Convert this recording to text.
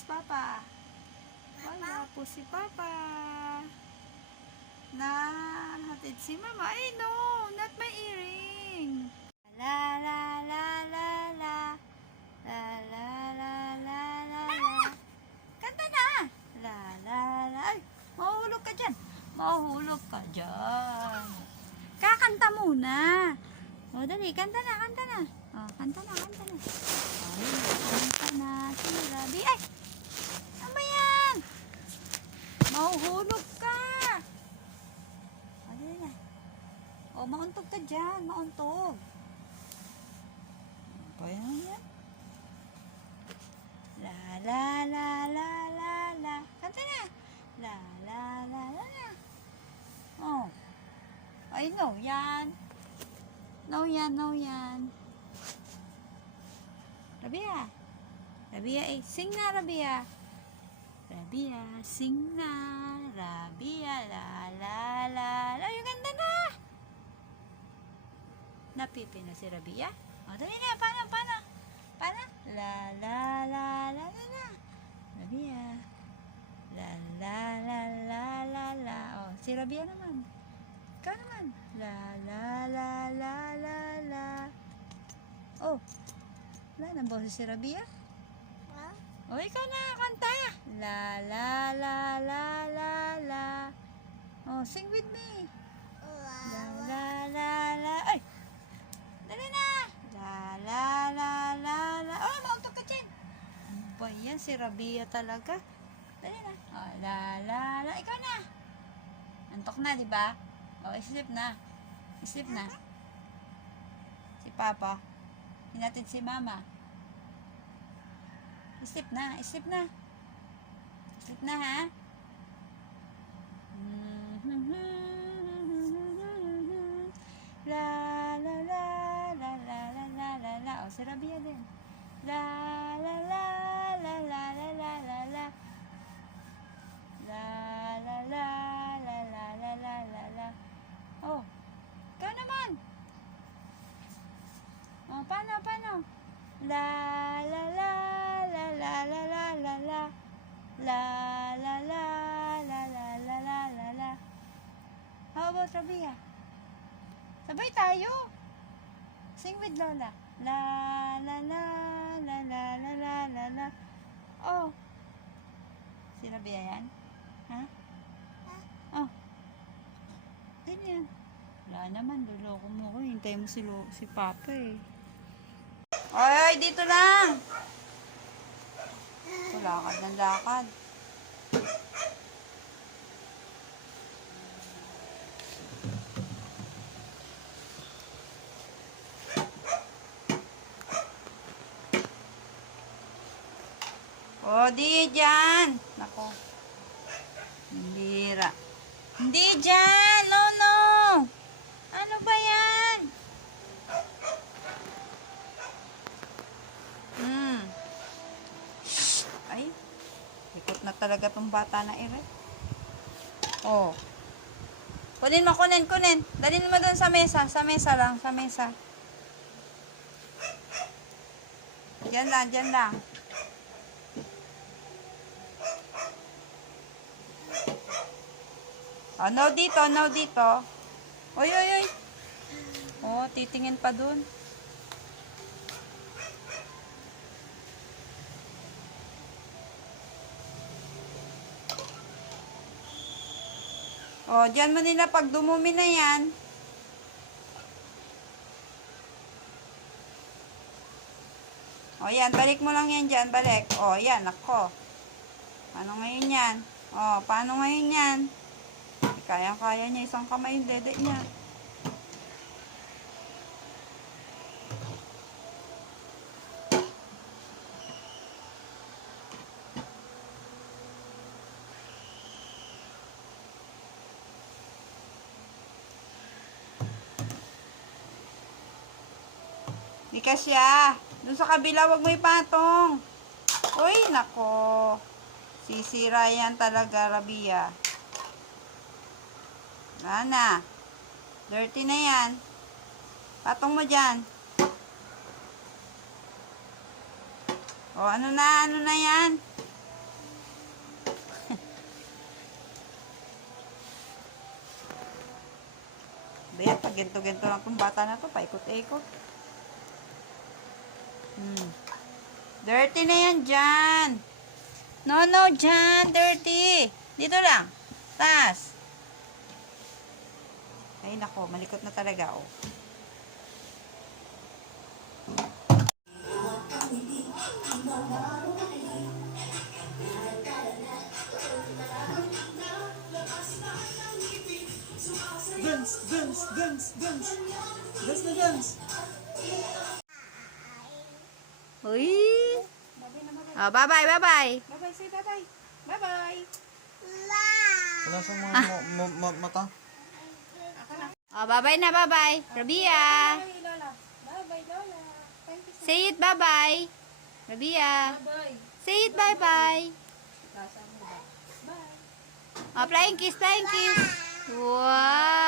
Where's Papa? Wala po si Papa. Hatid si Mama. Ay, no! Not my earring. La la la la la. La la la la la la. Kanta na! La la la. Ay, mahuhulog ka dyan. Mahuhulog ka dyan. Kakanta muna. O, dali. Kanta na, kanta na. O, kanta na, kanta na. Ay, kanta na si Rabi. Ay! Ano ba yan? Mahuhulog ka. O, dali na. O, mauntog ka dyan. Mauntog. O, yan. La la la la la la. Kanta na. La la la la la. Oh. Ay, no, yan. No, yan, no, yan. Rabia. Rabia, eh. Sing na, Rabia. Rabia, sing na. Rabia, la, la, la, la. Yung ganda na. Napipi na si Rabia. O, dali na. Paano? La, la, la, la, la, la. Rabia. La, la, la, la, la, la. O, si Rabia naman. Ikaw naman. La, la, la, la, la, la. Oh. Wala nang boses si Rabia. O, ikaw na. Kanta. La, la, la, la, la, la. Oh, sing with me. La, la, la, la. Ay! Dali na. La, la, la, la, la. Oh, mauntog ka dyan. Ano ba yan? Si Rabia talaga. Dali na. Oh, la, la, la. Ikaw na. Antok na, di ba? Oh, sleep na. Sleep na. Si Papa. Hinatid si Mama. Sleep na. Sleep na. Sleep na, ha? La, la, la, la, la, la, la, la, la. O, si Rabia din. La, la, la, la, la, la, la, la, la. La, la, la, la, la, la, la, la, la. Oh, ikaw naman. Oh, paano? La, la, la, la, la, la, la, la, la. La, la, la, la, la, la, la, la, la. How about Rabia? Sabay tayo. Sing with Lola. La, la, la, la, la, la, la, la, la. Oh. Si Rabia yan? Ha? Oh. Ganyan. Wala naman, luloko mo ko. Hintay mo si Papa eh. Ay, dito lang. Lakad ng lakad. O, di dyan. Nako. Hindira. Hindi dyan. No. Ano ba yan? Ay. Ikot na talaga tong bata na ere. Oh. Kunin. Dalhin mo doon sa mesa. Sa mesa. Diyan lang. Oh, no dito. Oy. Oh, titingin pa dun. Oh, dyan mo nila pag dumumi na yan. Oh, yan. Balik mo lang yan dyan. Balik. Oh, yan. Ako. Paano ngayon yan? Oh, paano ngayon yan? Kaya niya. Isang kamay yung dede niya. Di ka siya. Doon sa kabila, wag mo ipatong. Uy, nako. Sisira yan talaga, Rabia. Na. Dirty na yan. Patong mo dyan. O, ano na yan? Ayan, pag ginto-ginto lang itong bata na to, paikot-ikot. Dirty na yan dyan. No, dyan. Dirty. Dito lang. Taas. Ay, nako. Malikot na talaga, oh. Dance, dance, dance, dance. Dance na dance. Uy. Oh, bye-bye, bye-bye. Bye-bye, say bye-bye. Bye-bye. Wala sa mga mata. Oh, bye-bye na, bye-bye. Rabia. Bye, Lola. Bye-bye, Lola. Thank you so Say it, bye-bye. Rabia. Bye-bye. Say it, bye-bye. Bye. Oh, flying kiss, flying kiss. Wow.